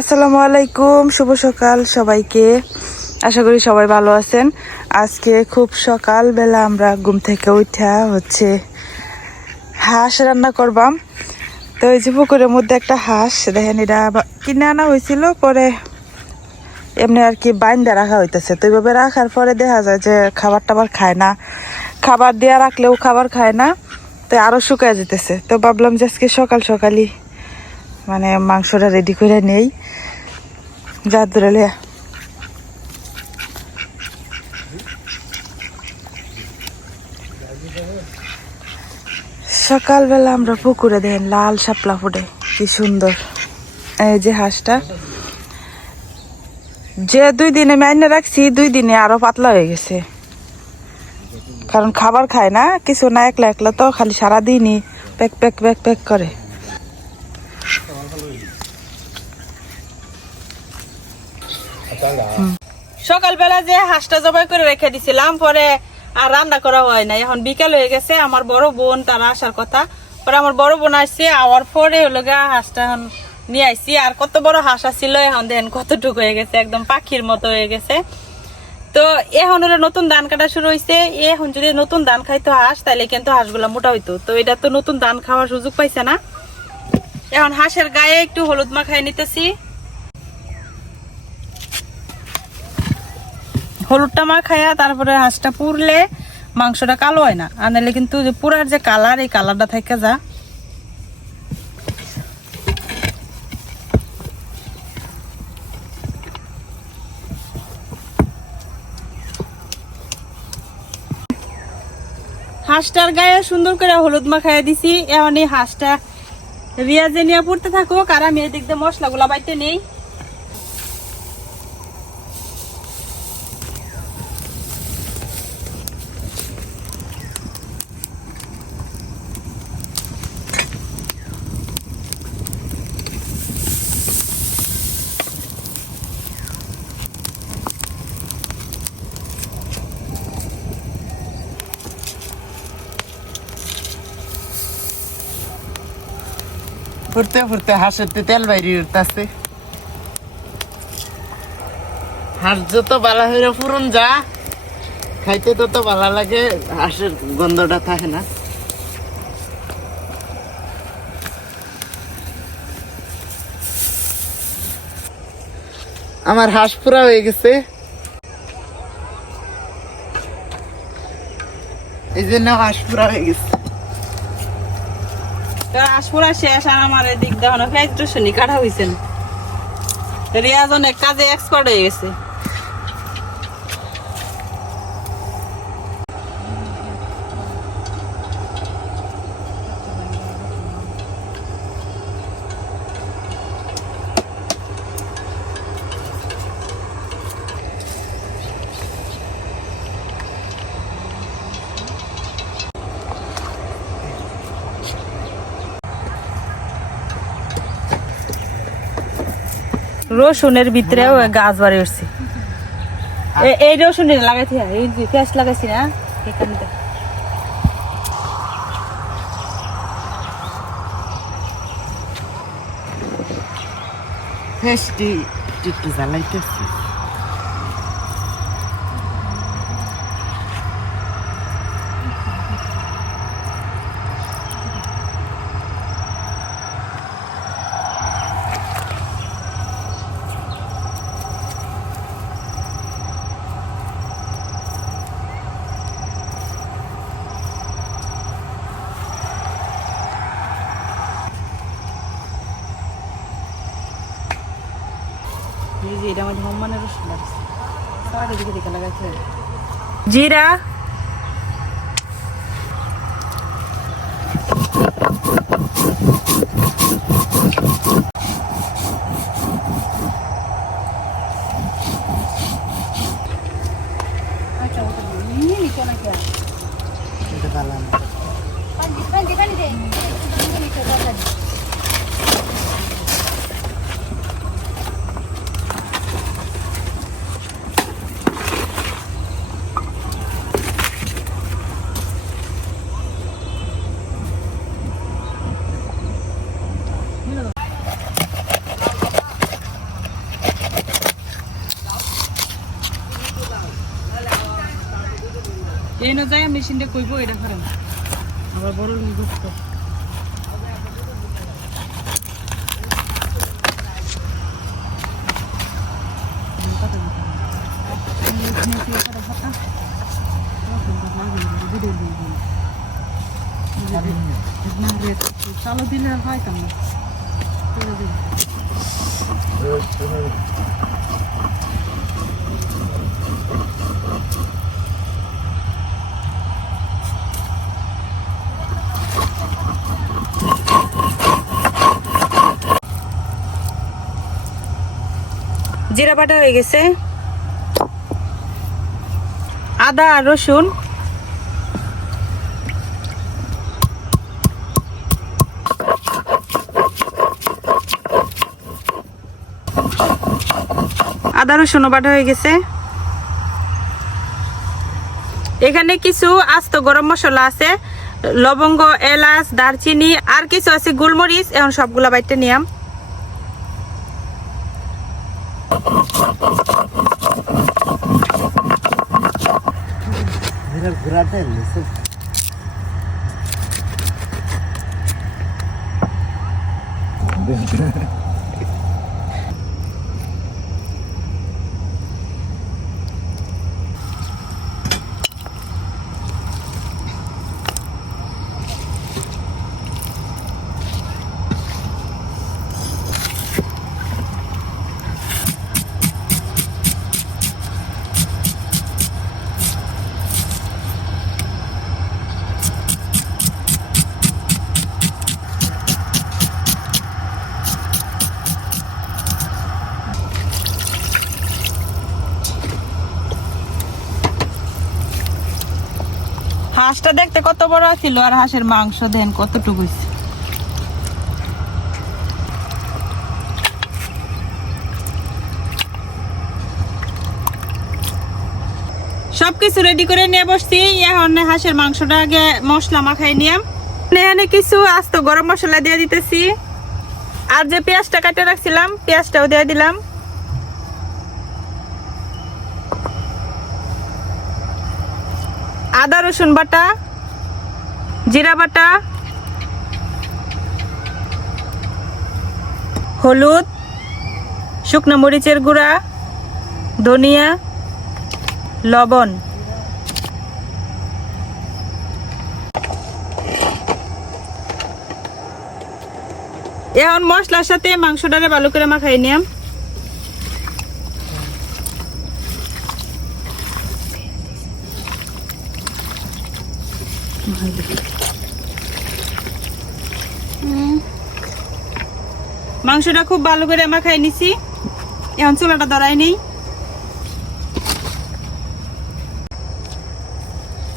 আসসালামু আলাইকুম, শুভ সকাল সবাইকে। আশা করি সবাই ভালো আছেন। আজকে খুব সকাল বেলা আমরা ঘুম থেকে উঠা হচ্ছে। হাঁস রান্না করবাম। তো এই যে পুকুরের মধ্যে একটা হাঁস, দেখেন এটা কিনে আনা হয়েছিল, পরে এমনি আর কি বাইন্দা রাখা হইতেছে। তো এইভাবে রাখার পরে দেখা যায় যে খাবার টাবার খায় না। খাবার দেওয়া রাখলেও খাবার খায় না, তো আরও শুকায় যেতেছে। তো ভাবলাম যে আজকে সকাল সকালই মানে মাংসটা রেডি করে নেই। দূরে লিয়া সকালবেলা আমরা পুকুরে দেখেন লাল শাপলা ফুটে, কি সুন্দর। এই যে হাঁসটা, যে দুই দিনে আমি আইনে রাখছি, দুই দিনে আরও পাতলা হয়ে গেছে। কারণ খাবার খায় না, কিছু না, একলা একলা তো খালি সারাদিনই প্যাক প্যাক প্যাক প্যাক করে। সকালবেলা যে হাঁসটা জবাই করে রেখে দিছিলাম, পরে আর রান্না করা হয় না এখন বিকাল হয়ে গেছে, আমার বড় বোন তারা আসার কথা। পরে আমার বড় বোন আসছে, আওয়ার পরে হলো গা হাঁসটা এখন নিয়ে আইসি আর কত বড় হাঁস ছিল এখন দেখেন কতটুকু হয়ে গেছে, একদম পাখির মতো হয়ে গেছে। তো এখন হলো নতুন ধান কাটা শুরু হয়েছে এখন যদি নতুন ধান খাইতো হাঁস তাহলে কিন্তু হাঁসগুলা মোটা হইতো। তো এটা তো নতুন ধান খাওয়ার সুযোগ পাইছে না। এখন হাঁসের গায়ে একটু হলুদ মাখাই নিতেছি। হলুদটা মা খায়া তারপরে হাঁসটা পুরলে মাংসটা কালো হয় না। আর নাহলে কিন্তু যে পুরার যে কালার, এই কালারটা থেকে যা। হাঁসটার গায়ে সুন্দর করে হলুদ মাখাইয়া দিছি। এখন এই হাঁসটা রিয়াজে নিয়ে পড়তে থাকুক, আর আমি এদিক দিয়ে মশলাগুলা বাইতে নেই। ফুরতে ফুরতে হাঁসের তেল বাইরে উঠতেছে। হাঁস যত বালা হইরে ফুরন যা, খাইতে তত ভালো লাগে, হাঁসের গন্ধটা থাকে না। আমার হাঁস পুরা হয়ে গেছে। এই জন্য হাঁস পুরা হয়ে গেছে। আসপুরা শেষ আর আমার এদিক দেখানো ফেজ শুনি, কাটা হয়েছেন রিয়াজ অনেক কাজে এক্সপার্ট হয়ে গেছে। রসুনের ভিতরেও গাছ বাড়ি উঠছে। এই রসুন লাগাইছি এই পেঁয়াজ লাগাইছি না এখানে ফেস্টি জ্বালাইতেছি। এই যে এটা আমাদের হম্মানের রসুন লাগাইছি সারা দিকে দিকে লাগাইছে জিরা এটা ভালো মেশিনটা কইব এটা করেন আবার বড় লোক বুঝতো চালো দিলে হয় কেমন জিরা বাটা হয়ে গেছে। আদা রসুন। আদা রসুন বাটা হয়ে গেছে। এখানে কিছু আস্ত গরম মশলা আছে, লবঙ্গ, এলাচ, দারচিনি, আর কিছু আছে, গোলমরিচ, এখন সবগুলা বাইটে নিয়াম। Biraz kırar değil misin? হাঁসটা দেখতে কত বড় ছিল আর হাঁসের মাংস দেন কতটুকু। সবকিছু রেডি করে নিয়ে বসছি। এখন হাঁসের মাংসটা আগে মশলা মাখাই নিয়াম। এখানে কিছু আস্ত গরম মশলা দিয়ে দিতেছি। আর যে পেঁয়াজটা কাটে রাখছিলাম, পেঁয়াজটাও দিয়ে দিলাম। আদা, রসুন বাটা, জিরা বাটা, হলুদ, শুকনো মরিচের গুঁড়া, ধনিয়া, লবণ। এখন মশলার সাথে মাংসটারে ভালো করে মাখাই নিয়াম। মাংসটা খুব ভালো করে মাখাই নিছি। এখন চুলাটা ধরাই নেই।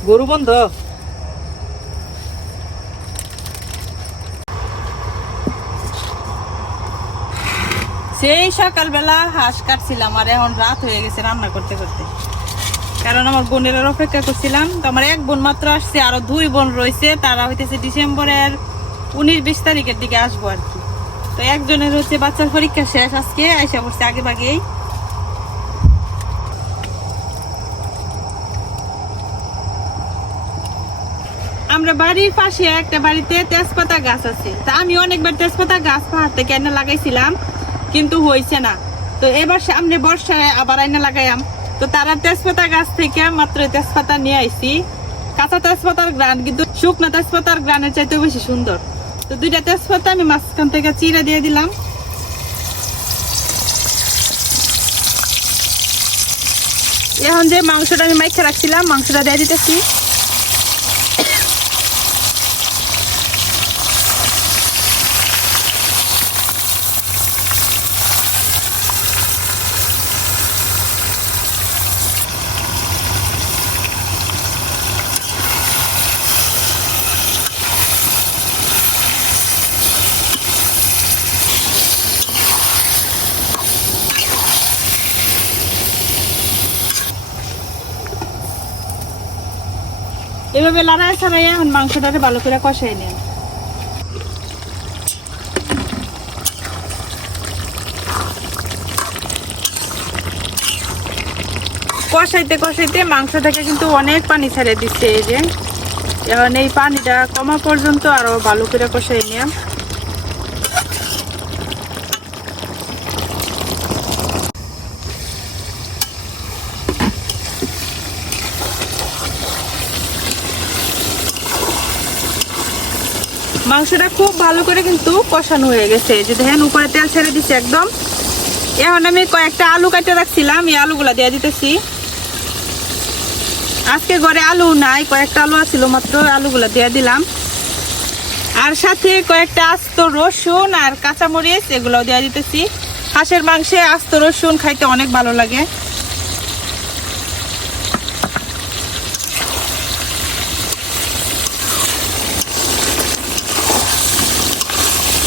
গরু বন্ধ? সেই সকালবেলা হাঁস কাটছিলাম আর এখন রাত হয়ে গেছে রান্না করতে করতে। কারণ আমার বোনের অপেক্ষা করছিলাম। তো আমার এক বোন মাত্র আসছে আরও দুই বোন রয়েছে। তারা হইতেছে ডিসেম্বরের উনিশ বিশ তারিখের দিকে আসব আর কি। তো একজনের হচ্ছে বাচ্চার পরীক্ষা শেষ আজকে, আইসা পড়ছে আগে ভাগেই। আমরা বাড়ির পাশে একটা বাড়িতে তেজপাতা গাছ আছে। তা আমি অনেকবার তেজপাতা গাছ পাহাড় থেকে এনে লাগাইছিলাম, কিন্তু হয়েছে না। তো এবার সামনে বর্ষায় আবার এনে লাগাইলাম তো তারা তেজপাতা গাছ থেকে মাত্র তেজপাতা নিয়ে আইছি। কাঁচা তেজপাতার গ্রান, কিন্তু শুকনো তেজপাতার গ্রানের চাইতে বেশি সুন্দর। তো দুইটা তেজপাতা আমি মাঝখান থেকে চিরা দিয়ে দিলাম। এখন যে মাংসটা আমি মাইখে রাখছিলাম, মাংসটা দিয়ে দিতেছি। এভাবে লড়াই ছাড়াই এখন ভালো করে কষাই নিন কষাইতে কষাইতে মাংসটাকে কিন্তু অনেক পানি ছেড়ে দিচ্ছে এই যে। এখন এই পানিটা কমা পর্যন্ত আরও ভালো করে কষাই নিয়ে মাংসটা খুব ভালো করে কিন্তু কষানো হয়ে গেছে। যে দেখেন, উপরে তেল ছেড়ে দিচ্ছে একদম। এখন আমি কয়েকটা আলু কাটে রাখছিলাম, এই আলুগুলা দিয়ে দিতেছি। আজকে ঘরে আলু নাই, কয়েকটা আলু আছিল মাত্র, আলুগুলা দিয়ে দিলাম। আর সাথে কয়েকটা আস্ত রসুন আর কাঁচামরিচ এগুলো দিয়ে দিতেছি। হাঁসের মাংসে আস্ত রসুন খাইতে অনেক ভালো লাগে।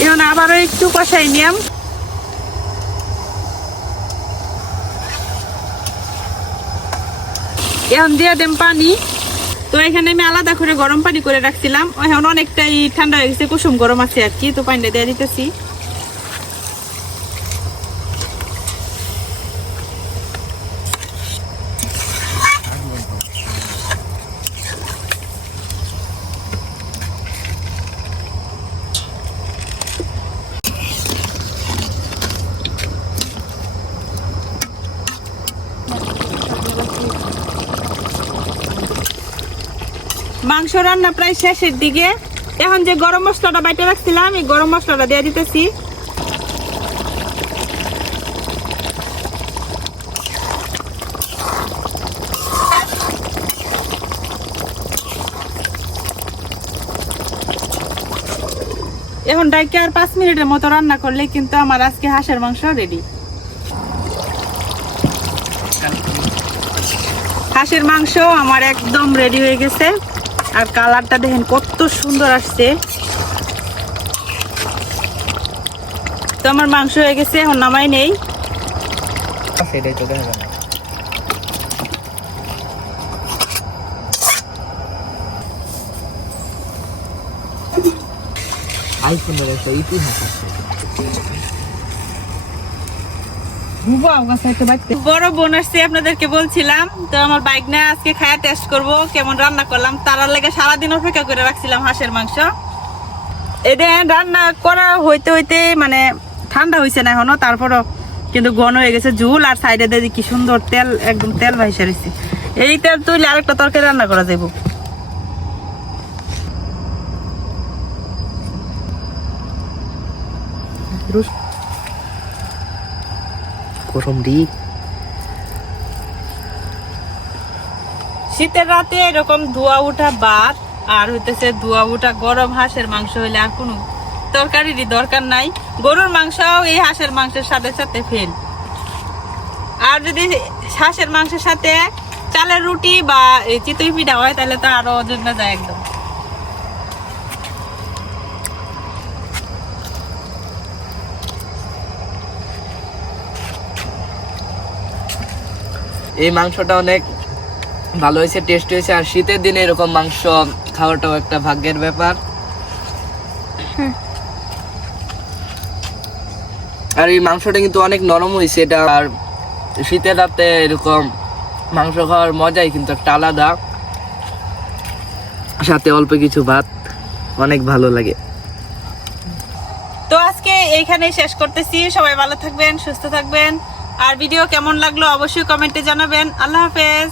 এখন আবারও একটু কষাই নিলাম এখন দিয়ে দেম পানি। তো এখানে আমি আলাদা করে গরম পানি করে রাখছিলাম। এখন অনেকটাই ঠান্ডা হয়ে গেছে, কুসুম গরম আছে আর কি, তো পানিটা দিয়ে দিতেছি। মাংস রান্না প্রায় শেষের দিকে। এখন যে গরম মশলাটা বাইটে রাখছিলাম, এই গরম মশলাটা দিয়ে দিতেছি। এখন ডাইকে আর পাঁচ মিনিটের মতো রান্না করলে কিন্তু আমার আজকে হাঁসের মাংস রেডি হাঁসের মাংস আমার একদম রেডি হয়ে গেছে। আর কালারটা দেখেন কত সুন্দর আসছে। তো আমার মাংস হয়ে গেছে, এখন নামাই নেই। আইফোনের একটা ইতিহাস আছে। বড় বোন আসছে আপনাদেরকে বলছিলাম। তো আমার বাইক না আজকে খায়া টেস্ট করব কেমন রান্না করলাম। তার লেগে সারাদিন অপেক্ষা করে রাখছিলাম হাঁসের মাংস। এদের রান্না করা হইতে হইতে মানে ঠান্ডা হয়েছে না এখনও তারপরও কিন্তু ঘন হয়ে গেছে ঝুল আর সাইডে দিয়ে কি সুন্দর তেল একদম তেল ভাইসা রয়েছে এই তেল তুইলে আরেকটা তরকারি রান্না করা যাব গরম দি শীতের রাতে এরকম ধোয়া উঠা ভাত আর হইতেছে ধোয়া উঠা গরম হাঁসের মাংস হইলে আর কোনো তরকারিরই দরকার নাই। গরুর মাংসও এই হাঁসের মাংসের সাথে সাথে ফেল আর যদি হাঁসের মাংসের সাথে চালের রুটি বা চিতই পিঠা হয়, তাহলে তো আরও ওজন যায় একদম। এই মাংসটা অনেক ভালো হয়েছে টেস্ট হয়েছে আর শীতের দিনে এরকম মাংস খাওয়াটাও একটা ভাগ্যের ব্যাপার। আর এই মাংসটা কিন্তু অনেক নরম হয়েছে এটা আর শীতের রাতে এরকম মাংস খাওয়ার মজাই কিন্তু একটা আলাদা। সাথে অল্প কিছু ভাত অনেক ভালো লাগে। তো আজকে এইখানেই শেষ করতেছি সবাই ভালো থাকবেন সুস্থ থাকবেন। আর ভিডিও কেমন লাগল অবশ্যই কমেন্টে জানাবেন। আল্লাহ হাফেজ।